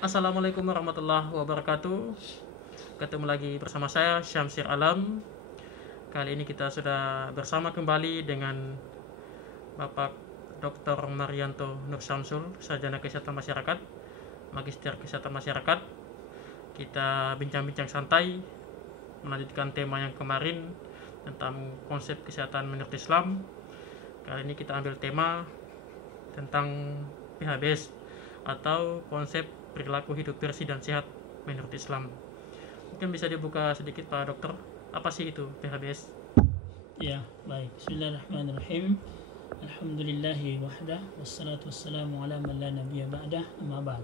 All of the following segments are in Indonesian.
Assalamualaikum warahmatullahi wabarakatuh. Ketemu lagi bersama saya Syamsir Alam. Kali ini kita sudah bersama kembali dengan Bapak Dr. Marianto Nur Samsul, Sarjana Kesehatan Masyarakat, Magister Kesehatan Masyarakat. Kita bincang-bincang santai melanjutkan tema yang kemarin tentang konsep kesehatan menurut Islam. Kali ini kita ambil tema tentang PHBS atau konsep perilaku hidup bersih dan sehat menurut Islam. Mungkin bisa dibuka sedikit Pak Dokter, apa sih itu PHBS? Ya, baik. Bismillahirrahmanirrahim. Alhamdulillahi wahdah wassalatu wassalamu ala man la nabiyya ba'dah, amma ba'd.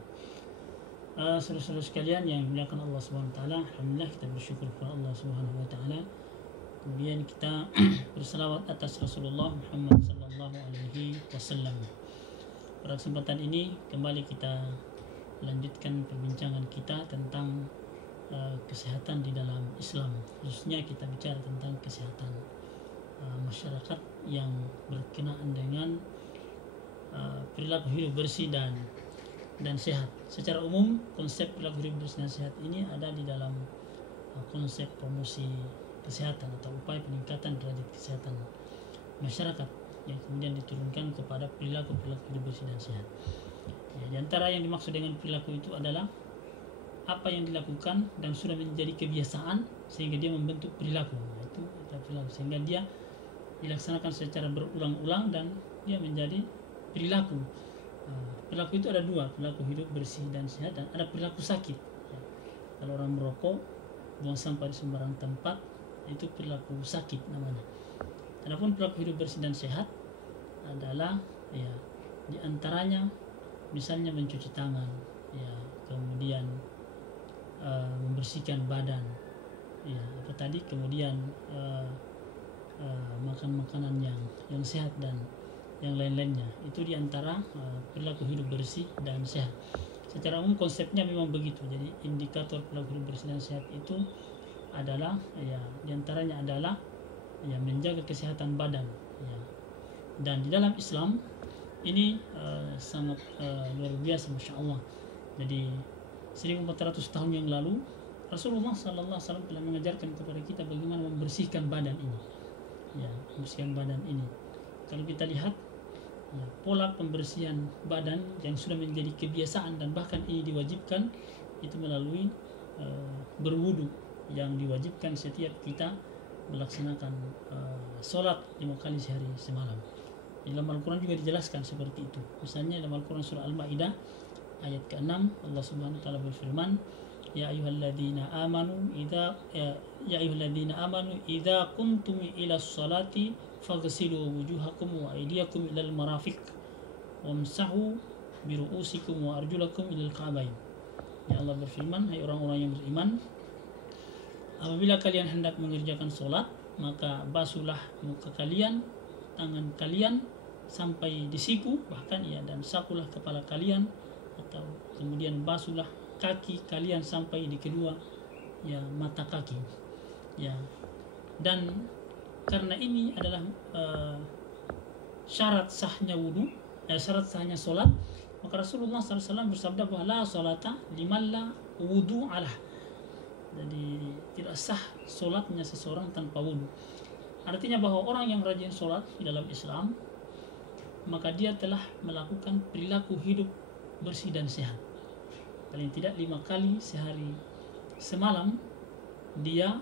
Saudara-saudara sekalian yang dimuliakan Allah Subhanahu wa taala, alhamdulillah kita bersyukur kepada Allah Subhanahu wa taala. Kemudian kita berselawat atas Rasulullah Muhammad sallallahu alaihi wasallam. Pada kesempatan ini kembali kita lanjutkan perbincangan kita tentang kesehatan di dalam Islam. Khususnya kita bicara tentang kesehatan masyarakat yang berkenaan dengan perilaku hidup bersih dan sehat. Secara umum konsep perilaku hidup bersih dan sehat ini ada di dalam konsep promosi kesehatan atau upaya peningkatan derajat kesehatan masyarakat yang kemudian diturunkan kepada perilaku hidup bersih dan sehat. Ya, di antara yang dimaksud dengan perilaku itu adalah apa yang dilakukan dan sudah menjadi kebiasaan sehingga dia membentuk perilaku. Itu perilaku sehingga dia dilaksanakan secara berulang-ulang dan dia menjadi perilaku. Perilaku itu ada dua, perilaku hidup bersih dan sehat, dan ada perilaku sakit. Ya. Kalau orang merokok, buang sampah di sembarang tempat, itu perilaku sakit namanya. Adapun perilaku hidup bersih dan sehat adalah ya di antaranya misalnya mencuci tangan, ya, kemudian membersihkan badan, ya, apa tadi, kemudian makan makanan yang sehat dan yang lain-lainnya. Itu diantara perilaku hidup bersih dan sehat. Secara umum konsepnya memang begitu. Jadi indikator perilaku hidup bersih dan sehat itu adalah ya diantaranya adalah ya menjaga kesehatan badan, ya. Dan di dalam Islam ini sangat luar biasa, masya Allah. Jadi 1400 tahun yang lalu Rasulullah SAW telah mengajarkan kepada kita bagaimana membersihkan badan ini, ya, membersihkan badan ini. Kalau kita lihat ya, pola pembersihan badan yang sudah menjadi kebiasaan dan bahkan ini diwajibkan itu melalui berwudu yang diwajibkan setiap kita melaksanakan sholat 5 kali sehari semalam. Di dalam Al-Quran juga dijelaskan seperti itu. Misalnya dalam Al-Quran surah Al-Ma'idah ayat ke-6 Allah Subhanahu wa taala berfirman, ya ayyuhalladzina amanu idza kuntum ila sholati faghsilu wujuhakum wa aydiyakum ilal marafiq wamsahu bi ru'usikum wa arjulakum ilal ka'bayn. Ya Allah berfirman, hai orang-orang yang beriman, apabila kalian hendak mengerjakan sholat, maka basuhlah muka kalian, tangan kalian sampai di siku bahkan, ya, dan sapulah kepala kalian, atau kemudian basuhlah kaki kalian sampai di kedua ya mata kaki, ya. Dan karena ini adalah syarat sahnya wudu, syarat sahnya sholat, maka Rasulullah SAW bersabda bahwa la sholata liman la wudu alah. Jadi tidak sah sholatnya seseorang tanpa wudu. Artinya bahwa orang yang rajin sholat di dalam Islam, maka dia telah melakukan perilaku hidup bersih dan sehat. Paling tidak 5 kali sehari semalam dia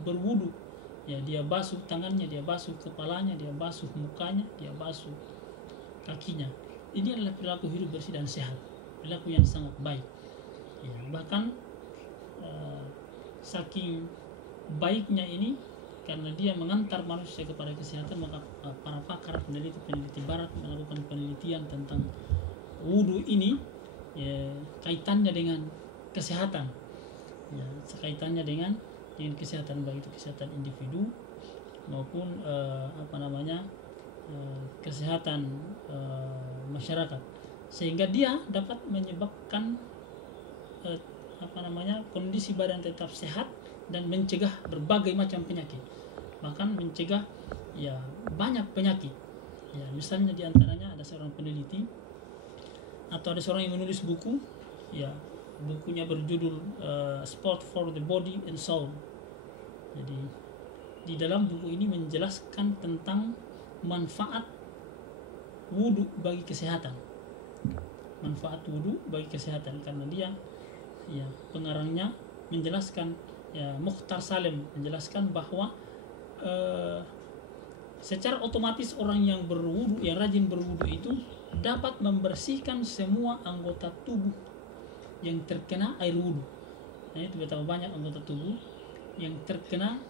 berwudu, ya, dia basuh tangannya, dia basuh kepalanya, dia basuh mukanya, dia basuh kakinya. Ini adalah perilaku hidup bersih dan sehat, perilaku yang sangat baik, ya. Bahkan saking baiknya ini karena dia mengantar manusia kepada kesehatan, maka para pakar peneliti barat melakukan penelitian tentang wudu ini, ya, kaitannya dengan kesehatan, ya, kaitannya dengan kesehatan, baik itu kesehatan individu maupun kesehatan masyarakat, sehingga dia dapat menyebabkan kondisi badan tetap sehat dan mencegah berbagai macam penyakit, bahkan mencegah banyak penyakit. Ya, misalnya diantaranya ada seorang peneliti atau ada seorang yang menulis buku, ya bukunya berjudul Sport for the Body and Soul. Jadi di dalam buku ini menjelaskan tentang manfaat wudhu bagi kesehatan. Manfaat wudhu bagi kesehatan, karena dia, ya pengarangnya menjelaskan, ya Mukhtar Salem menjelaskan bahwa secara otomatis orang yang berwudu, yang rajin berwudu itu dapat membersihkan semua anggota tubuh yang terkena air wudu. Nah, itu betapa banyak anggota tubuh yang terkena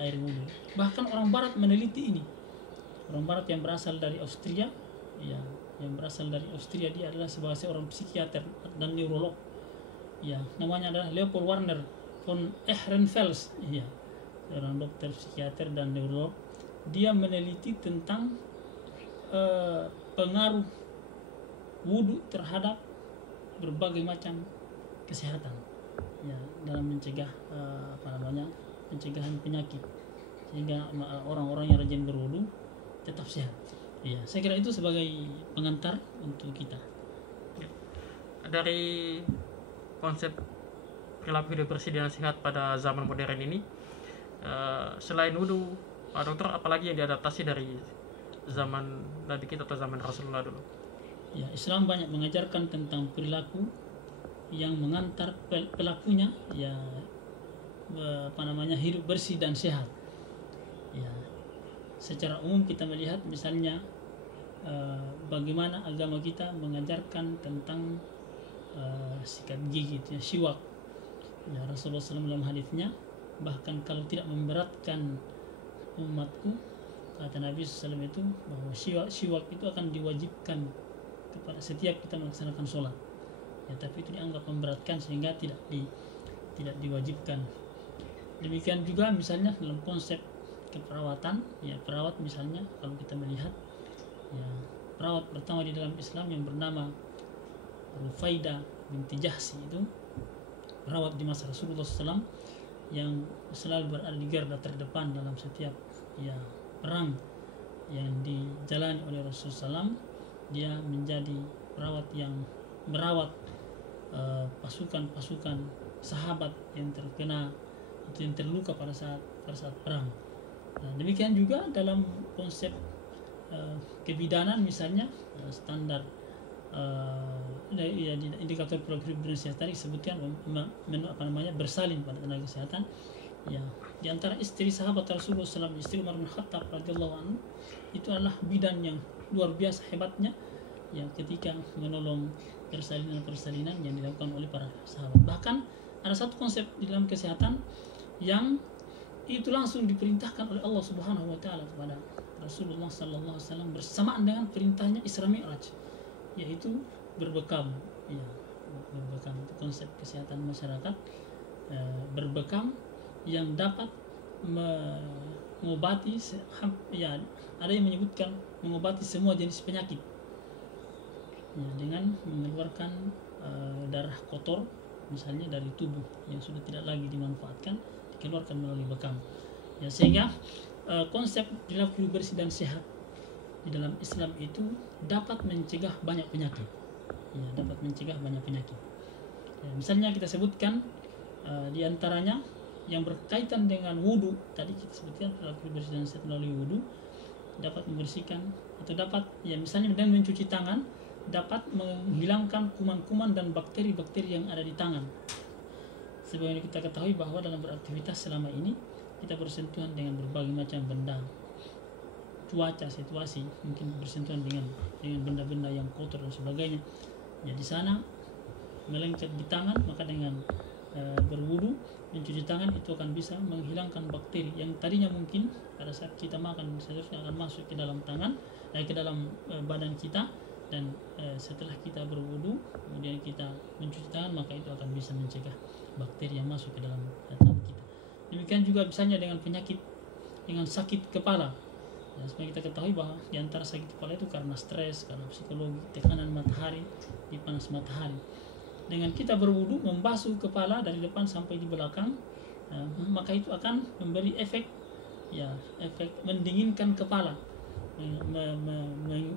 air wudu. Bahkan orang Barat meneliti ini. Orang Barat yang berasal dari Austria, ya, yang berasal dari Austria, dia adalah sebagai seorang psikiater dan neurolog. Ya, namanya adalah Leopold Warner von Ehrenfels. Ya, seorang dokter psikiater dan neurolog. Dia meneliti tentang pengaruh wudu terhadap berbagai macam kesehatan, ya, dalam mencegah pencegahan penyakit, sehingga orang-orang yang rajin berwudu tetap sehat. Ya, saya kira itu sebagai pengantar untuk kita. Dari konsep perilaku hidup bersih dan sehat pada zaman modern ini, selain wudu, Pak Dokter, apalagi yang diadaptasi dari zaman Nabi kita atau zaman Rasulullah dulu? Ya, Islam banyak mengajarkan tentang perilaku yang mengantar pelakunya, ya, hidup bersih dan sehat. Ya, secara umum kita melihat misalnya bagaimana agama kita mengajarkan tentang sikat gigi, ya, siwak. Ya, Rasulullah SAW dalam hadisnya, bahkan kalau tidak memberatkan umatku, kata Nabi SAW itu, bahwa siwak itu akan diwajibkan kepada setiap kita melaksanakan sholat. Ya, tapi itu dianggap memberatkan sehingga tidak diwajibkan. Demikian juga misalnya dalam konsep keperawatan, ya, perawat misalnya kalau kita melihat, ya, perawat pertama di dalam Islam yang bernama Rufaidah binti Jahsi, itu perawat di masa Rasulullah SAW yang selalu berada di garda terdepan dalam setiap, ya, perang yang dijalani oleh Rasulullah SAW. Dia menjadi perawat yang merawat pasukan sahabat yang terkena atau yang terluka pada saat perang. Nah, demikian juga dalam konsep kebidanan misalnya, standar indikator perilaku hidup bersih tadi sebutkan bersalin pada tenaga kesehatan. Ya, di antara istri sahabat Rasulullah SAW, istri Umar bin Khattab radhiyallahu anhu, itu adalah bidan yang luar biasa hebatnya, ya, ketika menolong persalinan yang dilakukan oleh para sahabat. Bahkan ada satu konsep di dalam kesehatan yang itu langsung diperintahkan oleh Allah Subhanahu wa taala kepada Rasulullah sallallahu alaihi wasallam bersamaan dengan perintahnya Isra Mi'raj, yaitu berbekam. Ya, berbekam itu konsep kesehatan masyarakat, berbekam yang dapat mengobati, ya, ada yang menyebutkan mengobati semua jenis penyakit, ya, dengan mengeluarkan darah kotor misalnya dari tubuh yang sudah tidak lagi dimanfaatkan, dikeluarkan melalui bekam. Ya, sehingga konsep perilaku hidup bersih dan sehat di dalam Islam itu dapat mencegah banyak penyakit. Ya, dapat mencegah banyak penyakit. Ya, misalnya kita sebutkan di antaranya yang berkaitan dengan wudu, tadi kita sebutkan perilaku hidup bersih dan sehat melalui wudu dapat membersihkan atau dapat, ya, misalnya dengan mencuci tangan dapat menghilangkan kuman-kuman dan bakteri-bakteri yang ada di tangan. Sebagaimana kita ketahui bahwa dalam beraktivitas selama ini kita bersentuhan dengan berbagai macam benda, cuaca, situasi, mungkin bersentuhan dengan benda-benda yang kotor dan sebagainya. Ya, di sana melengket di tangan, maka dengan berwudu, mencuci tangan itu akan bisa menghilangkan bakteri yang tadinya mungkin pada saat kita makan seharusnya akan masuk ke dalam tangan, ke dalam badan kita, dan setelah kita berwudu kemudian kita mencuci tangan, maka itu akan bisa mencegah bakteri yang masuk ke dalam tangan kita. Demikian juga misalnya dengan penyakit, dengan sakit kepala. Ya, seperti kita ketahui bahwa di antara sakit kepala itu karena stres, karena psikologi, tekanan matahari, di panas matahari. Dengan kita berwudu membasuh kepala dari depan sampai di belakang, maka itu akan memberi efek mendinginkan kepala,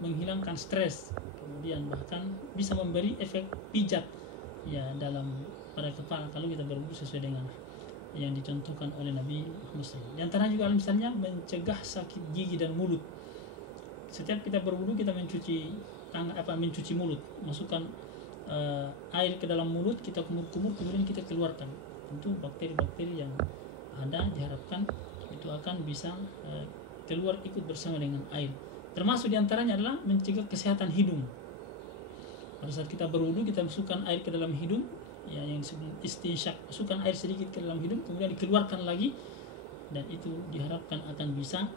menghilangkan stres, kemudian bahkan bisa memberi efek pijat ya pada kepala kalau kita berwudu sesuai dengan yang dicontohkan oleh Nabi Muhammad SAW. Di antara juga misalnya mencegah sakit gigi dan mulut. Setiap kita berwudu kita mencuci mencuci mulut, masukkan air ke dalam mulut, kita kumur-kumur, kemudian kita keluarkan. Tentu bakteri-bakteri yang ada diharapkan itu akan bisa keluar ikut bersama dengan air. Termasuk diantaranya adalah mencegah kesehatan hidung. Pada saat kita berwudu kita masukkan air ke dalam hidung, ya yang disebut istinsyak, masukkan air sedikit ke dalam hidung, kemudian dikeluarkan lagi, dan itu diharapkan akan bisa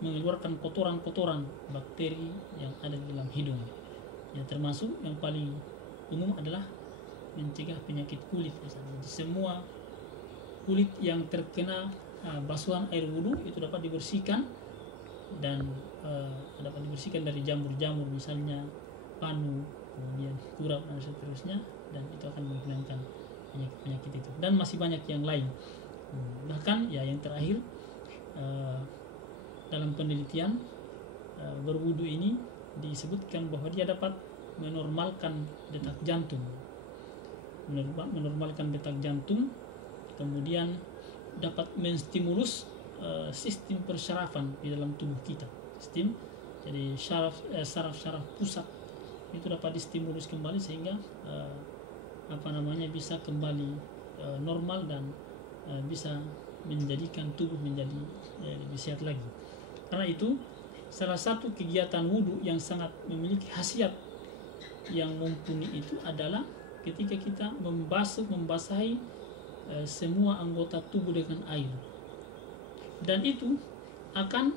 mengeluarkan kotoran-kotoran bakteri yang ada di dalam hidung. Ya, termasuk yang paling umum adalah mencegah penyakit kulit. Misalnya semua kulit yang terkena basuhan air wudu itu dapat dibersihkan, dan dapat dibersihkan dari jamur-jamur, misalnya panu, kemudian kurap dan seterusnya, dan itu akan menghilangkan penyakit-penyakit itu, dan masih banyak yang lain. Bahkan ya yang terakhir, dalam penelitian berwudu ini disebutkan bahwa dia dapat menormalkan detak jantung, kemudian dapat menstimulus sistem persyarafan di dalam tubuh kita. Jadi saraf-saraf pusat itu dapat distimulus kembali sehingga bisa kembali normal, dan bisa menjadikan tubuh menjadi lebih sehat lagi. Karena itu salah satu kegiatan wudu yang sangat memiliki khasiat yang mumpuni itu adalah ketika kita membasahi semua anggota tubuh dengan air, dan itu akan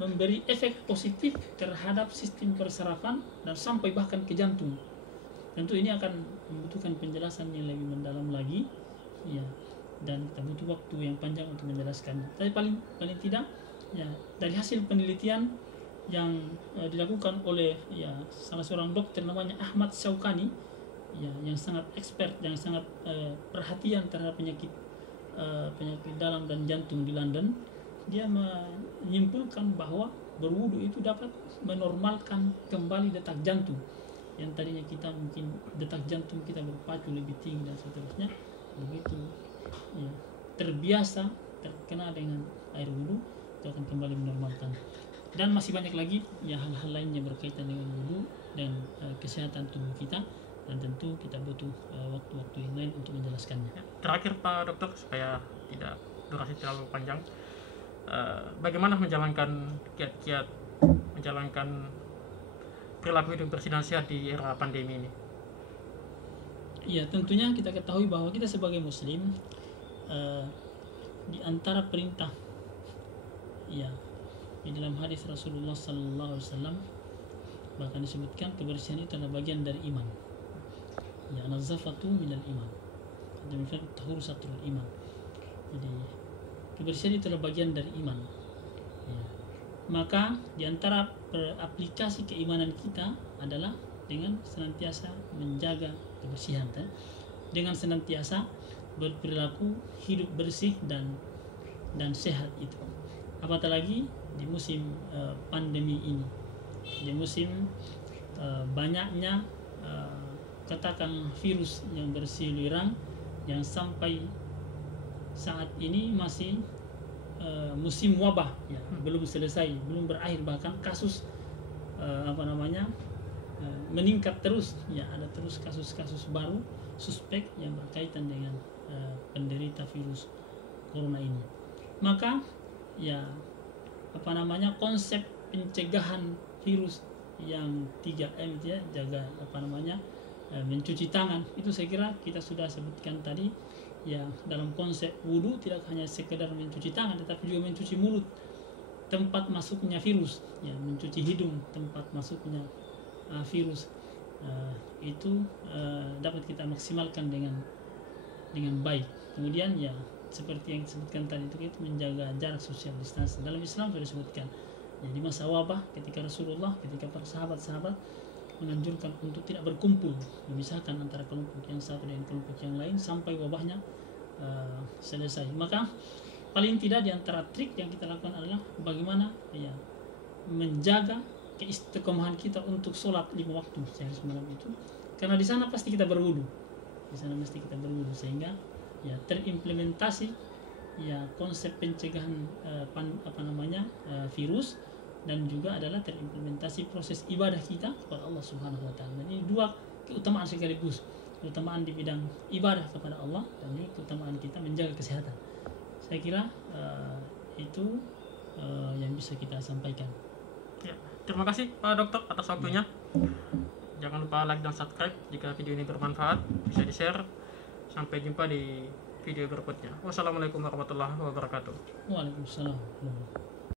memberi efek positif terhadap sistem persarafan dan sampai bahkan ke jantung. Tentu ini akan membutuhkan penjelasan yang lebih mendalam lagi, ya, dan kita butuh waktu yang panjang untuk menjelaskannya. Tapi paling tidak, ya, dari hasil penelitian yang dilakukan oleh salah seorang dokter namanya Ahmad Syaukani, ya, yang sangat expert, yang sangat perhatian terhadap penyakit dalam dan jantung di London, dia menyimpulkan bahwa berwudu itu dapat menormalkan kembali detak jantung yang tadinya kita mungkin detak jantung kita berpacu lebih tinggi dan seterusnya. Begitu ya terbiasa terkena dengan air wudu, itu akan kembali menormalkan. Dan masih banyak lagi ya hal-hal lain yang berkaitan dengan wudu dan kesehatan tubuh kita, dan tentu kita butuh waktu-waktu yang lain untuk menjelaskannya. Terakhir Pak Dokter, supaya tidak durasi terlalu panjang, bagaimana menjalankan kiat-kiat perilaku hidup bersih dan sehat di era pandemi ini? Ya, tentunya kita ketahui bahwa kita sebagai muslim, di antara perintah ya di dalam hadis Rasulullah SAW bahkan disebutkan kebersihan itu adalah bagian dari iman. Ya, nazafatu minal iman. Demikian tahur satrul iman. Jadi kebersihan itu adalah bagian dari iman. Ya. Maka di antara aplikasi keimanan kita adalah dengan senantiasa menjaga kebersihan, dengan senantiasa berperilaku hidup bersih dan sehat itu. Apatah lagi di musim pandemi ini, di musim banyaknya katakan virus yang berseliweran, yang sampai saat ini masih musim wabah, ya, belum selesai, belum berakhir, bahkan kasus meningkat terus, ya, ada terus kasus-kasus baru suspek yang berkaitan dengan penderita virus corona ini. Maka ya konsep pencegahan virus yang 3M ya, jaga mencuci tangan, itu saya kira kita sudah sebutkan tadi. Ya, dalam konsep wudu tidak hanya sekedar mencuci tangan, tetapi juga mencuci mulut, tempat masuknya virus, ya, mencuci hidung, tempat masuknya virus, itu dapat kita maksimalkan dengan baik. Kemudian ya seperti yang disebutkan tadi itu menjaga jarak social distancing. Dalam Islam sudah disebutkan. Ya, di masa wabah ketika Rasulullah, ketika para sahabat-sahabat menganjurkan untuk tidak berkumpul, memisahkan antara kelompok yang satu dengan kelompok yang lain sampai wabahnya selesai. Maka paling tidak di antara trik yang kita lakukan adalah bagaimana ya menjaga keistiqomahan kita untuk sholat 5 waktu sehari semalam itu, karena di sana pasti kita berwudu, sehingga ya terimplementasi ya konsep pencegahan virus, dan juga adalah terimplementasi proses ibadah kita kepada Allah Subhanahu wa taala. Jadi dua keutamaan sekaligus, keutamaan di bidang ibadah kepada Allah dan juga keutamaan kita menjaga kesehatan. Saya kira itu yang bisa kita sampaikan. Ya, terima kasih Pak Dokter atas waktunya. Jangan lupa like dan subscribe jika video ini bermanfaat, bisa di-share. Sampai jumpa di video berikutnya. Wassalamualaikum warahmatullahi wabarakatuh. Waalaikumsalam.